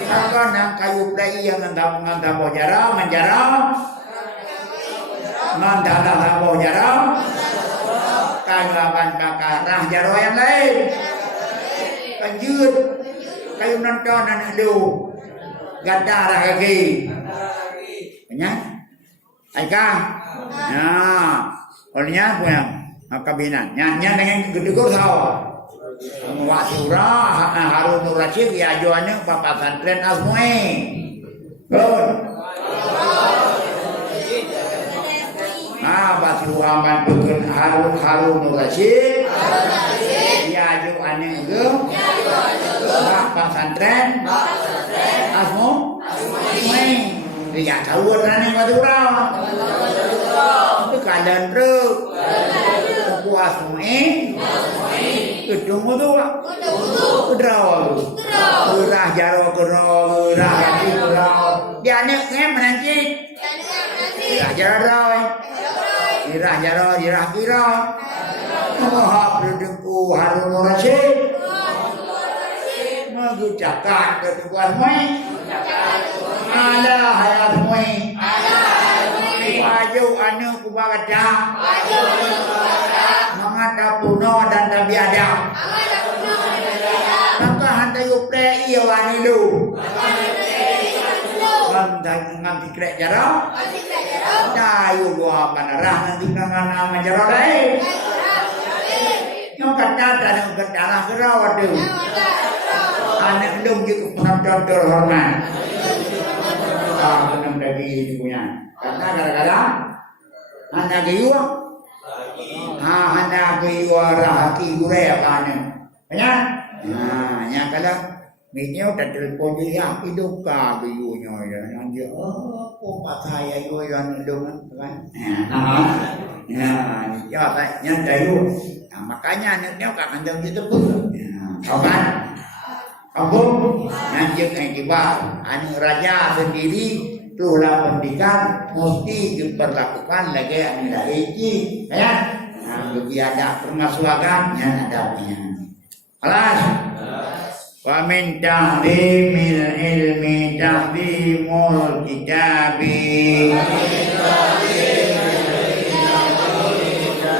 Akan yang kayu play yang ngantap bojara menjara mandala bojara kayu aban bakarah jaro yang lain kanjut kayu nonton anak lu gada dah kaki banyak aika olehnya punya kabinan nyanyi dengan gedegur saw Wasura Harun Nur Rasyid ya ajuannya Bapak Santren Asmui. Good. Basura bantukeun Harun Nur Rasyid. Ya ajuannya ke Bapak Santren Asmui. Dia tahu rane Basura. Itu kalian truk. Puas Asmui. Kedung tu, kedraw, gerah jaro kedraw, gerah kaki kedraw. Dia ni kan menanti, gerah jaro, gerah jaro, gerah kira. Mohon berdengku Harun Nur Rasyid, mengucapkan ketuan mai, ala hayat mai, wajib anu kubagada. Mengata puno dan tak biadab. Maka hantar yuple iya wani lu. Nganti krek jarang. Dayu gua panarah nanti kangen nama jarang lain. Yang kata dan berdarah kerawat tu. Anak lung juga penonton terhormat. Penonton dari punya. Karena gara-gara anak gayuang. Hana biwara haki gure apa ni? Banyak? Yang kalau minyak dan telefon dia hidup kah biunya ya? Yang dia apa saya itu yang hidup kan? Ya, yang dayu. Makanya anaknya kan kandang itu pun. Kawan, kamu nanti yang tiba, anak raja sendiri tulah pendidikan mesti diperlakukan lagi anak lagi, ya. Bagi ada permasalahan yang ada punya. Alas. Wa min ta'limil ilmi ta'limul kitabi.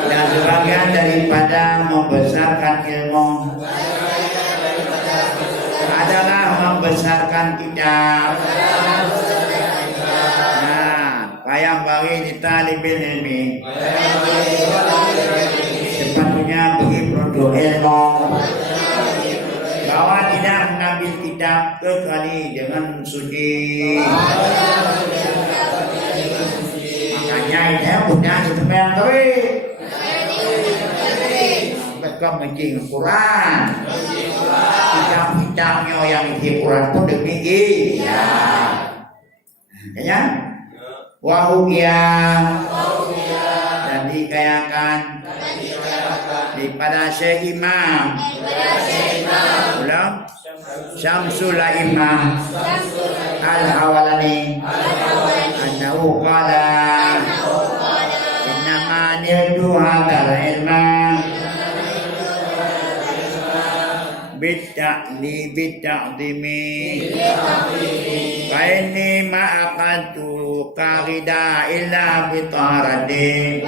Dan sebagian daripada membesarkan ilmu adalah membesarkan kitab. Nah, yang yang bagi di talibil ilmi. Sepatutnya bagi produk ilmu bahwa tidak mengambil kitab kecuali dengan suci. Makanya ini punya itu yang kering. Mereka menjing Quran. Kitab-kitabnya yang di Quran pun demikian. Ya. Wahukiyah dan dikayakan daripada Syekh Imam ulang Syamsul A'immah Al-Hawalani annahu qala innama nirdu hadzal ilma bitta'dimi fa inni ma aqatu qarida illa bitaradi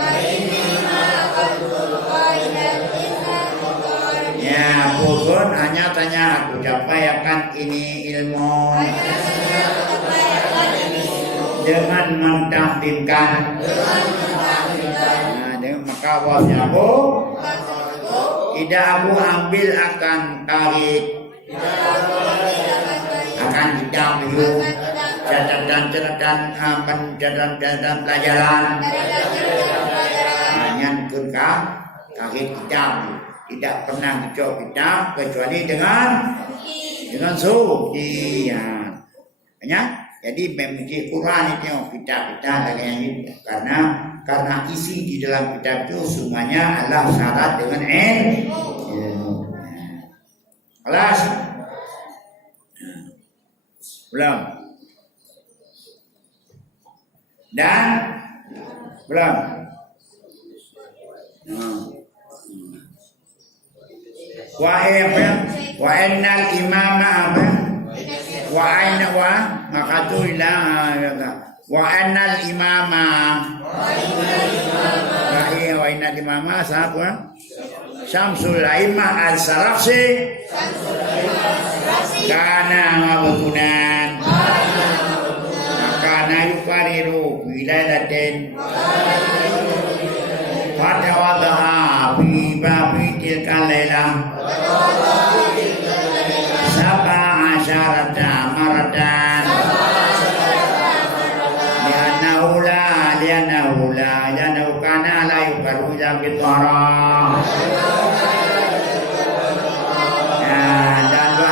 ya pun hanya tanya aku capayakan ini ilmu dengan mentahtimkan dengan maka wasnya aku tidak aku ambil akan tarik akan kitab itu catatan pelajaran hanya kurka tarik kitab tidak pernah dicok kitab kecuali dengan suci ya. Jadi memiliki Quran itu kitab-kitab yang ini karena isi di dalam kitab itu semuanya adalah syarat dengan ilmu. Kelas belum dan belum. Wa innal imama apa? Wa aina wa makatulah wa annal imama wa innal imama siapa? Syamsul A'immah Al-Sarafsi kana mabtunan kana yukariru biladatin fatawadha fi babi tilka lailah sab'a asyarata maratan lianahu kana la yukaru bitara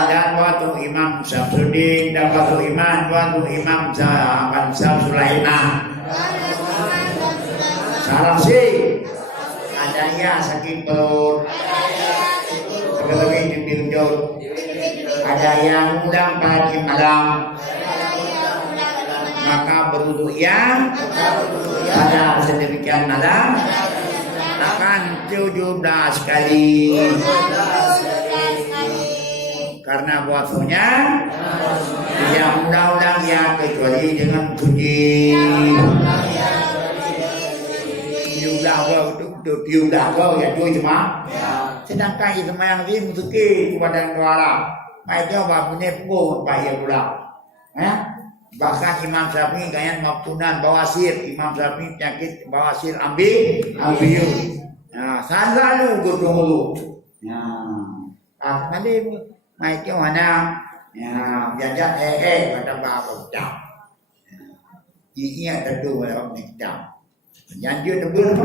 dan waktu Imam Syamsuddin dan waktu Imam Syamsul A'immah Sarafsi adanya sakit perut lebih diunjuk ada yang undang pagi malam maka berwudu yang pada sedemikian malam akan 17 kali karena puasanya tidak undang-undang ya kecuali dengan suci diudah ya itu cuma sedangkan itu yang ini musuki kepada negara mereka punya pun bahaya pula bahkan Imam Syafi'i kayak mabtunan bawasir Imam Syafi'i penyakit bawasir ambil selalu gudung nanti mereka mana jajan kata bapak dah iya tentu dalam nikah janji tebur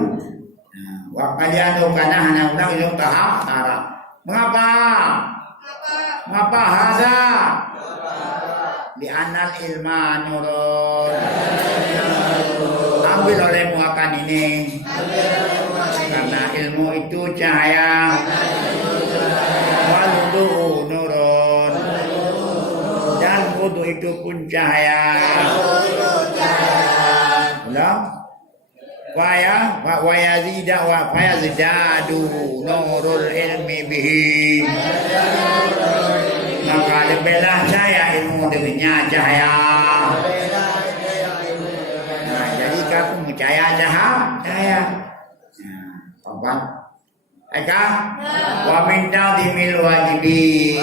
wakalian karena hanya undang ilmu tahap arah mengapa hada di anal ilma nurun ambil olehmu akan ini karena ilmu itu cahaya waludu nurun dan wudu itu pun cahaya belum wa yazidadu nurul ilmi bihi maka lebihlah cahaya ilmu dengannya cahaya jadi kamu percaya cahaya apa eka wa min ta'dhimil wajibin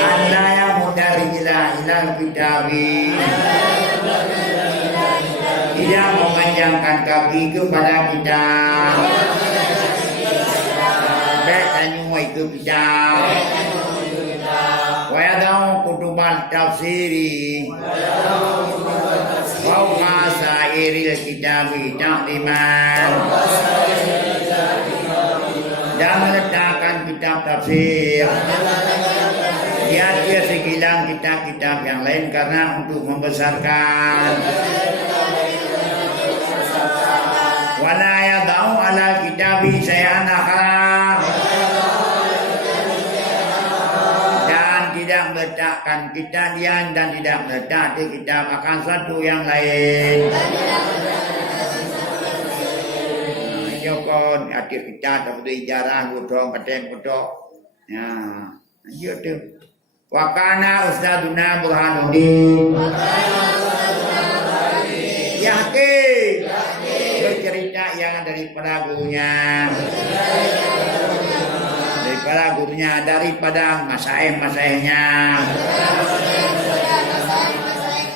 anda yang mudarijila ilal kitabi Tidak memanjangkan kaki kepada kita. Baik tanya itu kita. Wa yadau kutuban tafsiri. Fauqa sairil kitabi ta'liman. Dan meletakkan kitab tafsir di atas sekilang kitab-kitab yang lain karena untuk membesarkan. Wala yadau ala kitabi syai'an akhar. Dan tidak meletakkan kitab yang dan tidak meletak di kitab akan satu yang lain. Jokon adik kita tapi jarang gudong kadang gudong. Ya, ayo tu. Wa kana ustaduna Burhanuddin. Yakin. Bercerita yang daripada gurunya. Daripada gurunya, daripada masaih-masaihnya.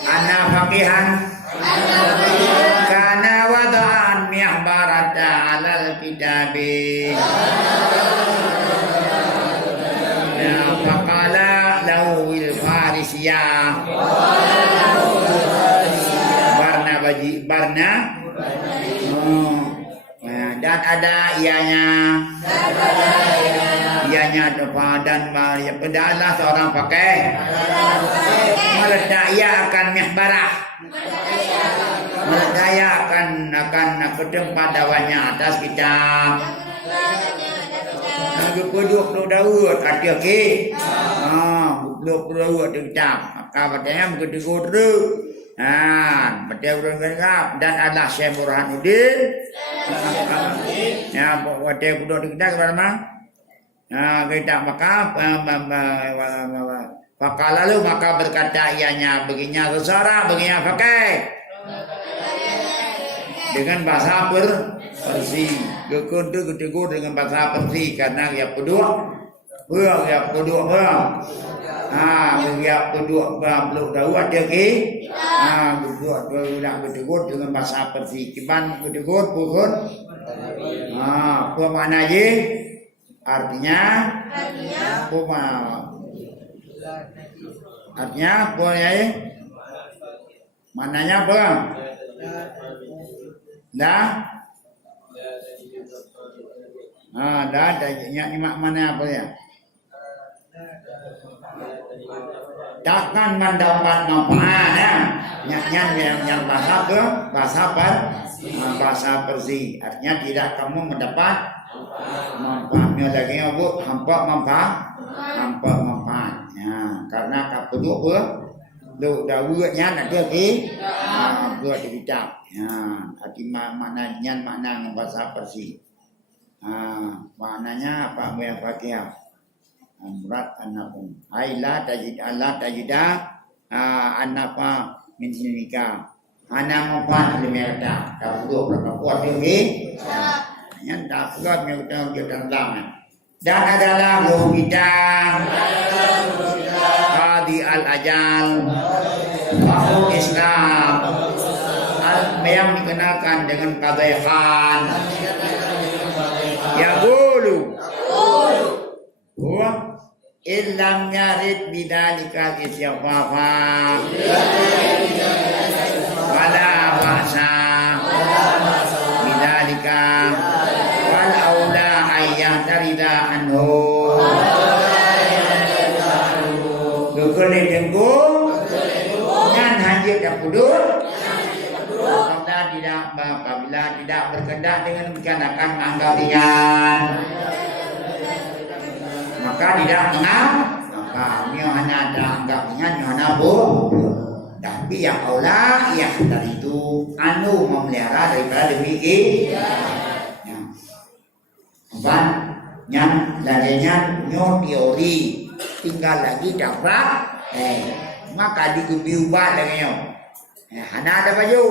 Ana faqihan. Kana wada'an mihbarata alal kitabi. Ya faqala lahu il farisiyah. Barna. Dan ada ianya. Ianya dan adalah seorang pakai. Meletak ia akan mihbarah. Daya akan ke tempat dawanya atas kitab. Duduk Daud kata ke. Duduk Daud kitab. Maka batanya begitu terus. Betul bergerak dan Allah Syekh Burhanuddin. Ya, betul duduk kitab kepada mana? Kita maka lalu berkata ianya baginya seseorang baginya pakai dengan bahasa Persi. Gekun tu ketegur dengan bahasa Persi karena dia peduk. Dia peduk dia peduk belum tahu ada ke. Peduk ulang ketegur dengan bahasa Persi. Kiban ketegur pukul. Apa makna je? Artinya apa ya? Mananya apa? Dah? Dah ini mana apa ya? Takkan mendapat manfaat ya. Yang bahasa Persi. Artinya tidak kamu mendapat manfaatnya lagi bu hampa manfaat. Ya, karena kapeduk lu dawunya nanti lagi buat dibincang. Ya, arti maknanya bahasa Persi. Maknanya apa ya Fatihah? Murad anakum. Aila tajida anapa min sinika. Ana manfaat limerda. Kapeduk berkuat tinggi. Yang tak kuat yang kita dalam. Dan adalah kita Qadi al-Ajal Fakhrul Islam yang dikenalkan dengan Qadaihan Yaqulu huwa illam yarid bidzalika isyafafa wala ba'sa bidzalika wal aula ayyah tarida anhu Gugulin jenggung Ngan hajit dan pudut Apabila tidak berkehendak dengan demikian akan menganggap ringan maka tidak maka hanya ada anggap ringan hanya tapi yang aula yang dari itu anu memelihara daripada demikian yang laginya teori tinggal lagi dapat maka diubah lagi hana ada baju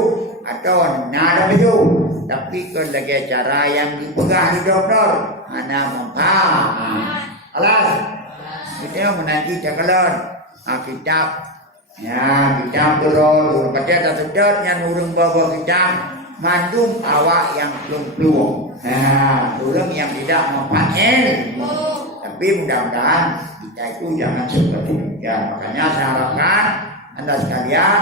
atau nada baju tapi kalau lagi cara yang dipegang di dokter hana memfaham alas kita menanti cakalan kitab Ya, kita berol, pada tersedot yang urung bawa kita mandum awak yang belum. Nah, urung yang tidak mempunyai. Tapi mudah-mudahan kita itu jangan seperti itu. Ya, makanya saya harapkan Anda sekalian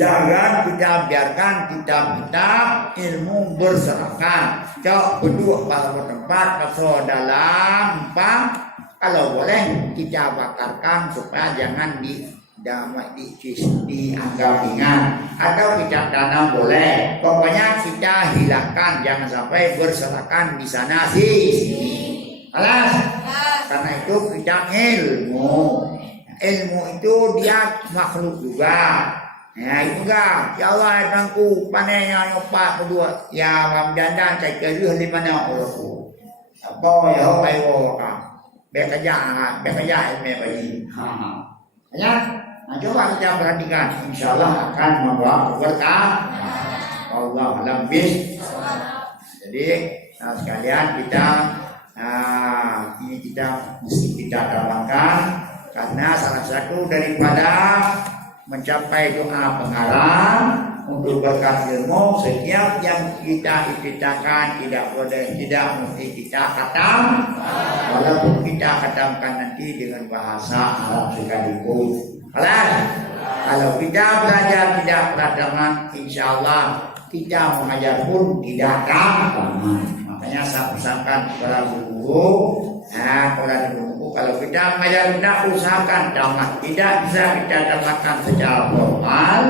jangan kita biarkan kitab-kitab ilmu berserakan. Jauh berdua pada tempat masuk dalam kalau boleh kita bakarkan supaya jangan dianggap ringan, atau kita tanam boleh, pokoknya kita hilangkan, jangan sampai berserakan di sana sini. Alas, karena itu kita ilmu itu dia makhluk juga. Ya itu enggak, ya Allah tangku panennya nyopak kedua, ya ramdandan saya kerja di mana Allahku. Apa ya Allah ka. Bekerja ilmu bagi. Ya. Nah, coba kita perhatikan, insya Allah akan membawa berkah. Allah alam bis. Jadi sekalian kita ini kita mesti kita dapatkan, karena salah satu daripada mencapai doa pengarang untuk berkat ilmu, setiap yang kita iktitakan tidak mesti kita khatam, walaupun kita khatamkan nanti dengan bahasa Arab sekalipun. Kalau kita belajar tidak beragama, insya Allah kita mengajar pun tidak tamat. Makanya saya pesankan kepada guru, kepada guru, kalau kita mengajar tidak usahakan tamat. Tidak bisa kita tamatkan secara formal,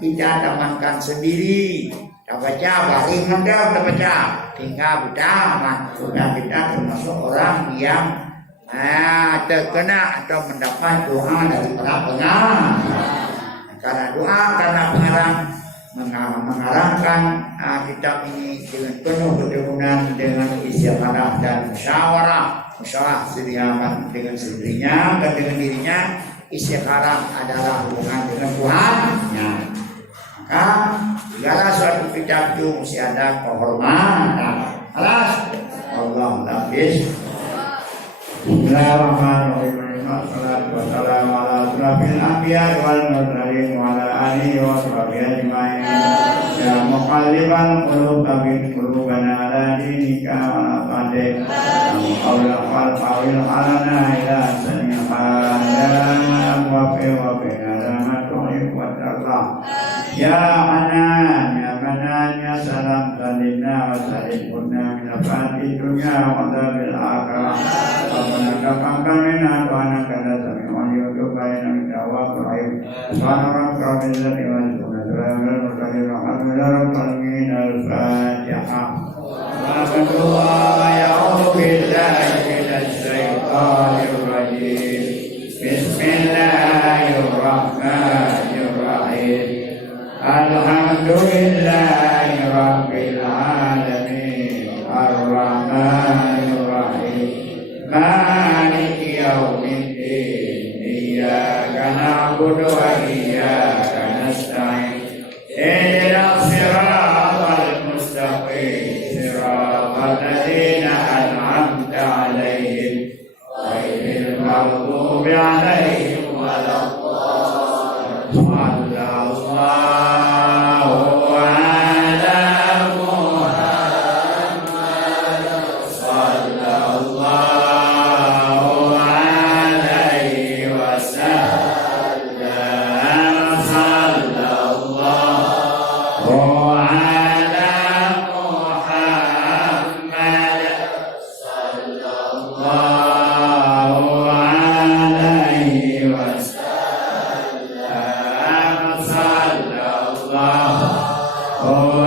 kita tamatkan sendiri. Kita baca, baring mendam, kita baca, tinggal tamat. Sudah kita termasuk orang yang terkena atau mendapat doa dari para pengarang. Karena doa, karena pengarang mengarangkan kitab ini dengan penuh keteguhan, dengan istiqamah dan musyawarah dengan sendirinya dan dengan dirinya. Istiqamah adalah hubungan dengan Tuhan. Maka segala suatu kitab itu mesti ada kehormatan. Allah habis. Bismillahirrahmanirrahim. Wassalatu wassalamu ala asyrafil anbiya wal mursalin wa ala alihi wa sahbihi ajma'in. Ya muqallibal qulub tsabbit qulubana ala dinika wa la tadik. Qawla wal qawil alana ila sami'il halam wa fi rahmatullahi wa ta'ala. Ya Hanan ya salam salimna wa salimna min afati dunya wa dhabil akhirah. Kapan mina tuana kada sami wali untuk kaya nami jawab rahim. Subhanallah rabbil izzati wa alhamdulillah rabbil al-Fatihah. Alhamdulillah ya'udzu billahi minasy syaithanir rajim. Bismillahirrahmanirrahim. Alhamdulillahi rabbil alamin. Ar-Rahmanir Rahim. Maliki yaumiddin. Iyyaka na'budu wa iyyaka nasta'in. Ihdinas siratal mustaqim. Siratal ladzina an'amta 'alaihim ghairil maghdubi 'alaihim waladdallin. Oh